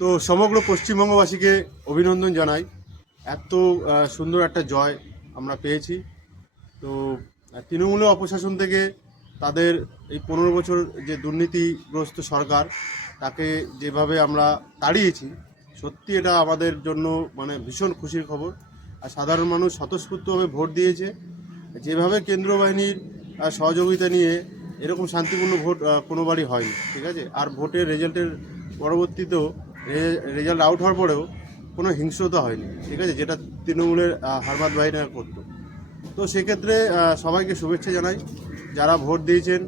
তো সমগ্র পশ্চিমবঙ্গবাসীকে অভিনন্দন জানাই। এত সুন্দর একটা জয় আমরা পেয়েছি। তো তৃণমূলের অপশাসন থেকে তাদের এই 15 বছর যে দুর্নীতিগ্রস্ত সরকার, তাকে যেভাবে আমরা তাড়িয়েছি, সত্যি এটা আমাদের জন্য মানে ভীষণ খুশির খবর। আর সাধারণ মানুষ স্বতঃস্ফূর্তভাবে ভোট দিয়েছে। যেভাবে কেন্দ্র বাহিনীর সহযোগিতা নিয়ে এরকম শান্তিপূর্ণ ভোট কোনোবারই হয়নি, ঠিক আছে। আর ভোটের রেজাল্টের পরবর্তীতেও রেজাল্ট আউট হওয়ার পরেও কোনো হিংস্রতা হয়নি, ঠিক আছে, যেটা তৃণমূলের হারবাদ বাহিনীরা করতো। তো সেক্ষেত্রে সবাইকে শুভেচ্ছা জানাই, যারা ভোট দিয়েছেন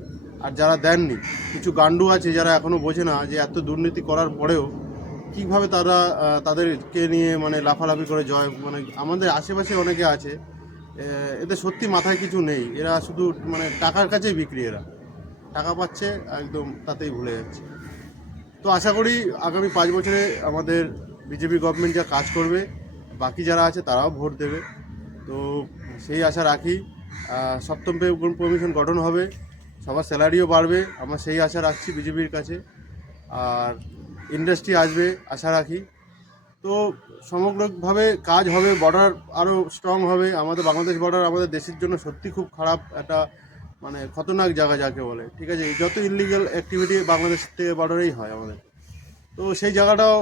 আর যারা দেননি। কিছু গান্ডু আছে যারা এখনও বোঝে না যে এত দুর্নীতি করার পরেও কীভাবে তারা তাদেরকে নিয়ে মানে লাফালাফি করে জয়, মানে আমাদের আশেপাশে অনেকে আছে, এদের সত্যি মাথায় কিছু নেই। এরা শুধু মানে টাকার কাছেই বিক্রি, এরা টাকা পাচ্ছে একদম তাতেই ভুলে যাচ্ছে। তো আশা করি আগামী 5 বছরে আমাদের বিজেপি গভর্নমেন্ট যা কাজ করবে, বাকি যারা আছে তারাও ভোট দেবে। তো সেই আশা রাখি। সপ্তম পে কমিশন গঠন হবে, সবার স্যালারিও বাড়বে, আমরা সেই আশা রাখছি বিজেপির কাছে। আর ইন্ডাস্ট্রি আসবে আশা রাখি। তো সমগ্রভাবে কাজ হবে, বর্ডার আরও স্ট্রং হবে। আমাদের বাংলাদেশ বর্ডার আমাদের দেশের জন্য সত্যি খুব খারাপ একটা মানে খতরনাক জায়গা যাকে বলে, ঠিক আছে। যত ইলিগাল অ্যাক্টিভিটি বাংলাদেশ থেকে বর্ডারেই হয় আমাদের। তো সেই জায়গাটাও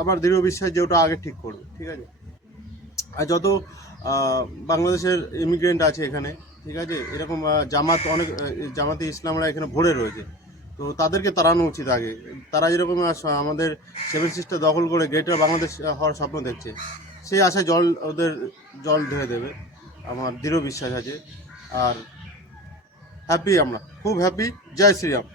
আমার দৃঢ় বিশ্বাস যে ওটা আগে ঠিক করবে, ঠিক আছে। আর যত বাংলাদেশের ইমিগ্রেন্ট আছে এখানে, ঠিক আছে, এরকম জামাত অনেক জামাতে ইসলামরা এখানে ভরে রয়েছে। তো তাদেরকে তাড়ানো উচিত আগে। তারা যেরকম আমাদের 7 সিস্টার দখল করে গ্রেটার বাংলাদেশ হওয়ার স্বপ্ন দেখছে, সেই আশায় ওদের জল ঢেলে দেবে, আমার দৃঢ় বিশ্বাস আছে। আর হ্যাপি, আমরা খুব হ্যাপি। জয় শ্রীরাম।